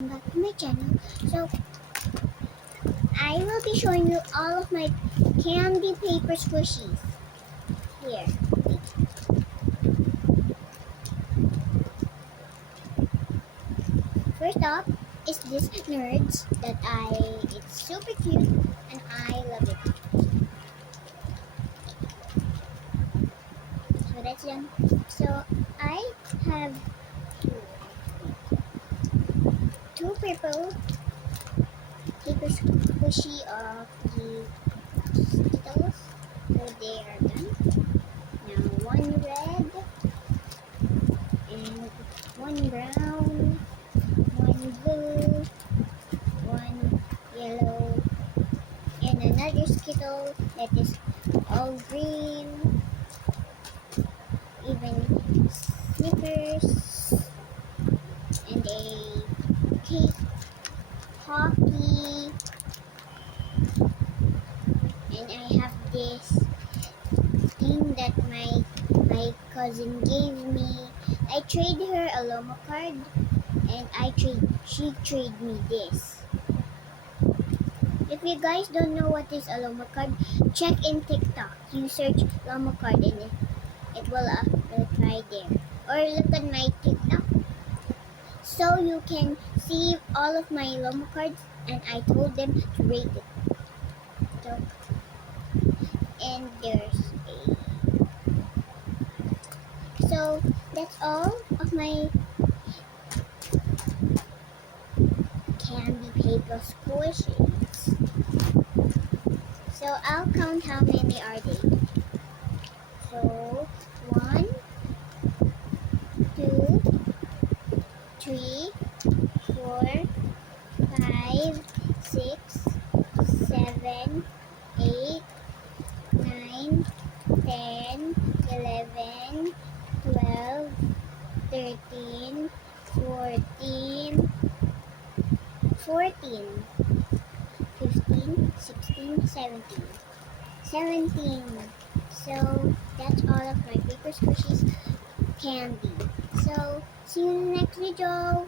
Back to my channel. So I will be showing you all of my candy paper squishies. Here. First up is this Nerds that it's super cute and I love it. So that's done. So I have two purple paper squishy of the Skittles. So they are done. Now one red and one brown, one blue, one yellow, and another Skittle that is all green, even Snickers, and a cake hockey, and I have this thing that my cousin gave me. I trade her a Lomo card, and she trade me this. If you guys don't know what is a Lomo card, check in TikTok. You search Lomo card and it will try there. Or look at my TikTok. So you can see all of my Lomo cards, and I told them to rate it. So, and there's a. So that's all of my candy paper squishies. So I'll count how many are they. So 1, 2, 3, 4, 5, 6, 7, 8, 9, 10, 11, 12, 13, 14, 14, 15, 16, 17. 17. So that's all of my paper squishies candy. So see you in the next video.